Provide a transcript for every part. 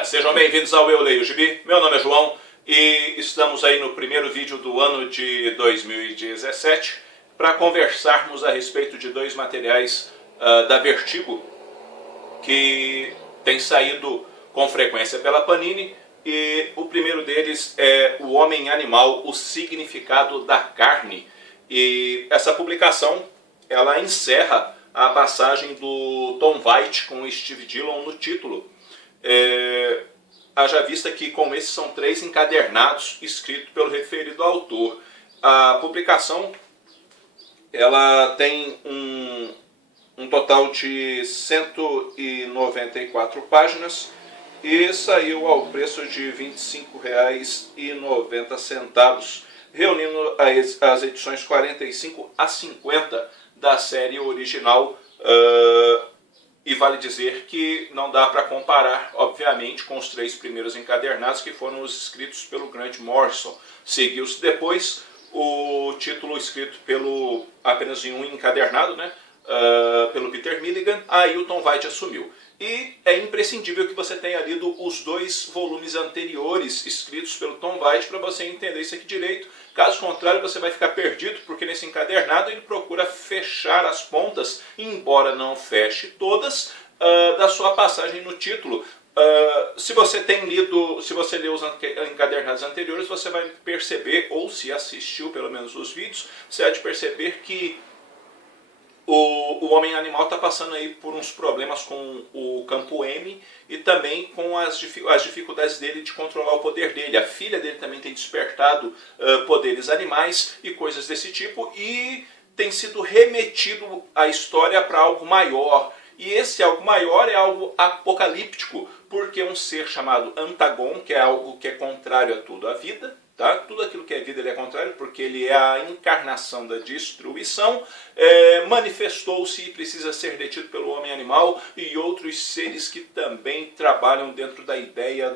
galera, sejam bem-vindos ao Eu Leio Gibi. Meu nome é João e estamos aí no primeiro vídeo do ano de 2017 para conversarmos a respeito de dois materiais da Vertigo que tem saído com frequência pela Panini, e o primeiro deles é O Homem Animal, o Significado da Carne. E essa publicação ela encerra a passagem do Tom Veitch com o Steve Dillon no título. Haja vista que com esses são 3 encadernados escritos pelo referido autor. A publicação ela tem um total de 194 páginas e saiu ao preço de R$ 25,90, reunindo as edições 45 a 50 da série original. E vale dizer que não dá para comparar, obviamente, com os 3 primeiros encadernados que foram os escritos pelo Grant Morrison. Seguiu-se depois o título escrito apenas em um encadernado, né? Pelo Peter Milligan. Aí o Tom Veitch assumiu. E é imprescindível que você tenha lido os 2 volumes anteriores escritos pelo Tom Veitch para você entender isso aqui direito. Caso contrário, você vai ficar perdido, porque nesse encadernado ele procura fechar as pontas, embora não feche todas, da sua passagem no título. Se você leu os encadernados anteriores, você vai perceber, ou se assistiu pelo menos os vídeos, você há de perceber que o Homem Animal está passando aí por uns problemas com o campo M e também com as dificuldades dele de controlar o poder dele. A filha dele também tem despertado poderes animais e coisas desse tipo, e tem sido remetido a história para algo maior. E esse algo maior é algo apocalíptico, porque um ser chamado Antagon, que é algo que é contrário a tudo a vida, tá? Tudo aquilo que é vida ele é contrário, porque ele é a encarnação da destruição, manifestou-se e precisa ser detido pelo Homem-Animal e outros seres que também trabalham dentro da ideia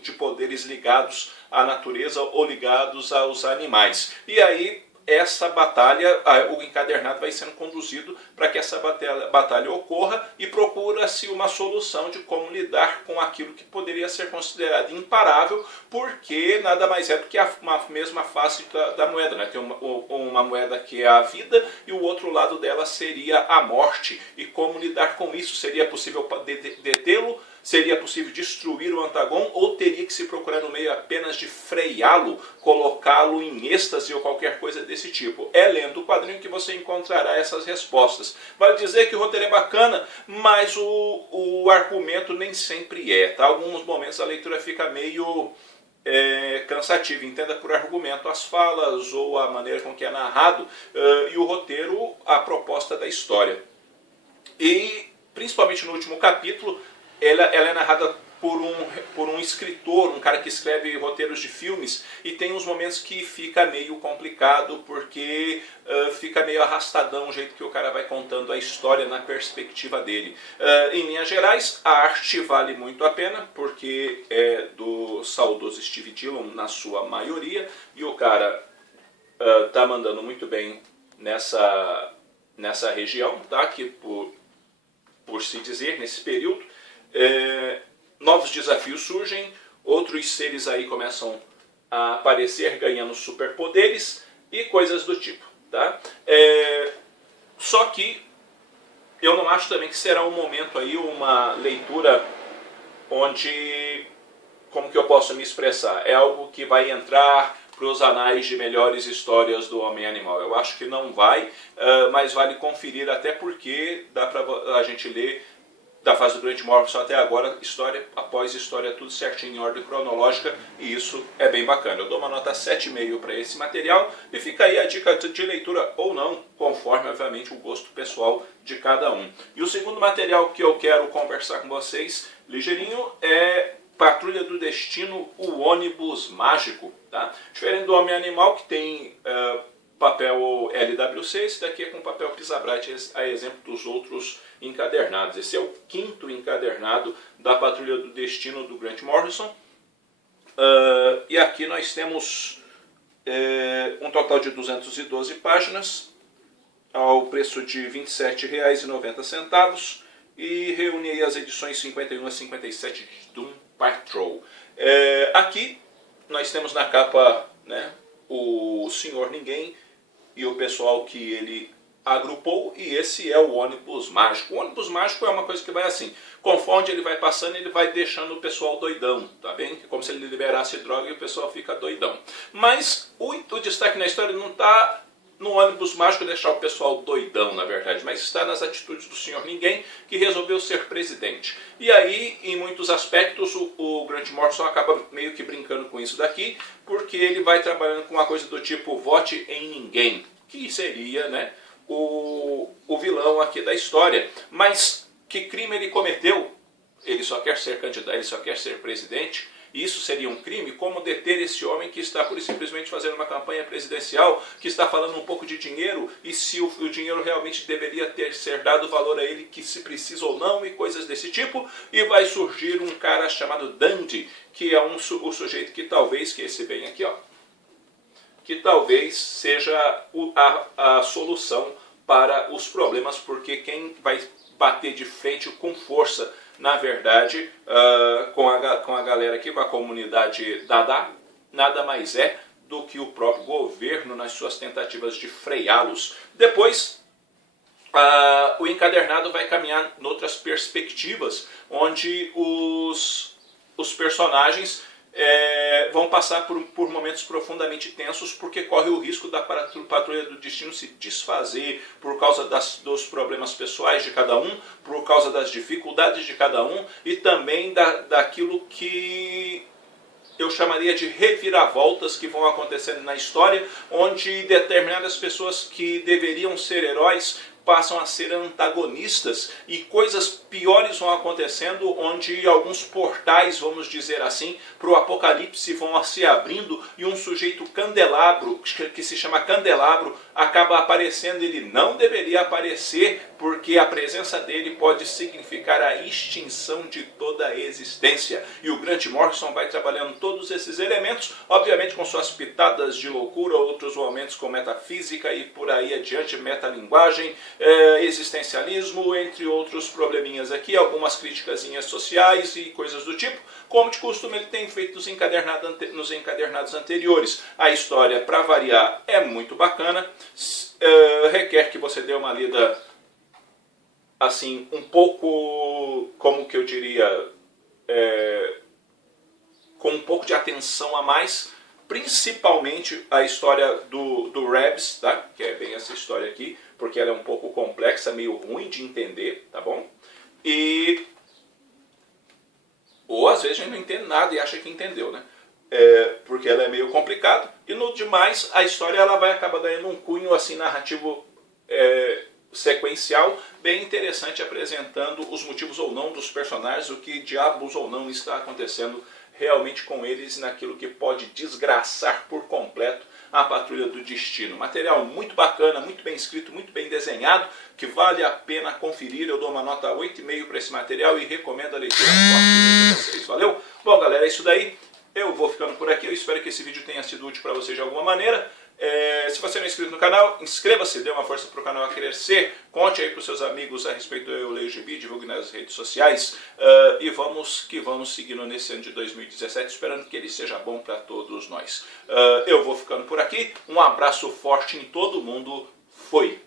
de poderes ligados à natureza ou ligados aos animais. E aí essa batalha, o encadernado vai sendo conduzido para que essa batalha ocorra, e procura-se uma solução de como lidar com aquilo que poderia ser considerado imparável, porque nada mais é do que a mesma face da moeda, né? Tem uma moeda que é a vida e o outro lado dela seria a morte. E como lidar com isso? Seria possível detê-lo? Seria possível destruir o Antagon, ou teria que se procurar no meio apenas de freá-lo, colocá-lo em êxtase ou qualquer coisa desse tipo? É lendo o quadrinho que você encontrará essas respostas. Vale dizer que o roteiro é bacana, mas o argumento nem sempre é, tá? Alguns momentos a leitura fica meio cansativa, entenda por argumento as falas ou a maneira com que é narrado, e o roteiro, a proposta da história. E principalmente no último capítulo, ela é narrada por um escritor, um cara que escreve roteiros de filmes, e tem uns momentos que fica meio complicado, porque fica meio arrastadão o jeito que o cara vai contando a história na perspectiva dele. Em linhas gerais, a arte vale muito a pena, porque é do saudoso Steve Dillon na sua maioria, e o cara tá mandando muito bem nessa região, tá? Que por se dizer, nesse período, novos desafios surgem, outros seres aí começam a aparecer ganhando superpoderes e coisas do tipo, tá? Só que eu não acho também que será um momento aí, uma leitura onde, como que eu posso me expressar? É algo que vai entrar para os anais de melhores histórias do Homem-Animal. Eu acho que não vai, mas vale conferir, até porque dá para a gente ler da fase do Grant Morrison até agora, história após história, tudo certinho em ordem cronológica, e isso é bem bacana. Eu dou uma nota 7,5 para esse material, e fica aí a dica de leitura ou não, conforme, obviamente, o gosto pessoal de cada um. E o segundo material que eu quero conversar com vocês, ligeirinho, é Patrulha do Destino, o Ônibus Mágico. Tá? Diferente do Homem-Animal, que tem papel LWC, esse daqui é com papel Pisabrite, a exemplo dos outros encadernados. Esse é o 5º encadernado da Patrulha do Destino do Grant Morrison. E aqui nós temos um total de 212 páginas, ao preço de R$ 27,90. e reúne aí as edições 51 a 57 de Doom Patrol. Aqui nós temos na capa, né, o Senhor Ninguém e o pessoal que ele agrupou, e esse é o ônibus mágico. O ônibus mágico é uma coisa que vai assim, conforme ele vai passando, ele vai deixando o pessoal doidão, tá bem? É como se ele liberasse droga e o pessoal fica doidão. Mas o destaque na história não está no ônibus mágico deixar o pessoal doidão, na verdade, mas está nas atitudes do Senhor Ninguém, que resolveu ser presidente. E aí, em muitos aspectos, o Grant Morrison acaba meio que brincando com isso daqui, porque ele vai trabalhando com uma coisa do tipo vote em ninguém, que seria, né, o vilão aqui da história. Mas que crime ele cometeu? Ele só quer ser candidato, ele só quer ser presidente. Isso seria um crime? Como deter esse homem que está pura e simplesmente fazendo uma campanha presidencial, que está falando um pouco de dinheiro, e se o dinheiro realmente deveria ser dado valor a ele, que se precisa ou não, e coisas desse tipo. E vai surgir um cara chamado Dandy, que é o sujeito que talvez, que esse bem aqui, ó, que talvez seja a solução para os problemas, porque quem vai bater de frente com força, na verdade, com a galera aqui, com a comunidade Dada, nada mais é do que o próprio governo nas suas tentativas de freá-los. Depois, o encadernado vai caminhar em outras perspectivas, onde os personagens vão passar por momentos profundamente tensos, porque corre o risco da Patrulha do Destino se desfazer por causa dos problemas pessoais de cada um, por causa das dificuldades de cada um, e também daquilo que eu chamaria de reviravoltas que vão acontecendo na história, onde determinadas pessoas que deveriam ser heróis passam a ser antagonistas, e coisas piores vão acontecendo, onde alguns portais, vamos dizer assim, para o apocalipse vão se abrindo, e um sujeito candelabro, que se chama Candelabro, acaba aparecendo. Ele não deveria aparecer, porque a presença dele pode significar a extinção de toda a existência. E o Grant Morrison vai trabalhando todos esses elementos, obviamente com suas pitadas de loucura, outros momentos com metafísica e por aí adiante, metalinguagem, existencialismo, entre outros probleminhas aqui, algumas criticazinhas sociais e coisas do tipo. Como de costume ele tem feito nos encadernados anteriores. A história, para variar, é muito bacana, requer que você dê uma lida assim, um pouco, como que eu diria, com um pouco de atenção a mais, principalmente a história do Rebs, tá? Que é bem essa história aqui, porque ela é um pouco complexa, meio ruim de entender, tá bom? Ou às vezes a gente não entende nada e acha que entendeu, né? Porque ela é meio complicada, e no demais a história ela vai acabar dando um cunho assim narrativo sequencial, bem interessante, apresentando os motivos ou não dos personagens, o que diabos ou não está acontecendo realmente com eles, naquilo que pode desgraçar por completo a Patrulha do Destino. Material muito bacana, muito bem escrito, muito bem desenhado, que vale a pena conferir. Eu dou uma nota 8,5 para esse material e recomendo a leitura forte para vocês. Valeu? Bom, galera, é isso daí. Eu vou ficando por aqui. Eu espero que esse vídeo tenha sido útil para vocês de alguma maneira. Se você não é inscrito no canal, inscreva-se, dê uma força para o canal a crescer, conte aí para os seus amigos a respeito do Eu Leio Gibi, divulgue nas redes sociais, e vamos seguindo nesse ano de 2017, esperando que ele seja bom para todos nós. Eu vou ficando por aqui, um abraço forte em todo mundo, fui!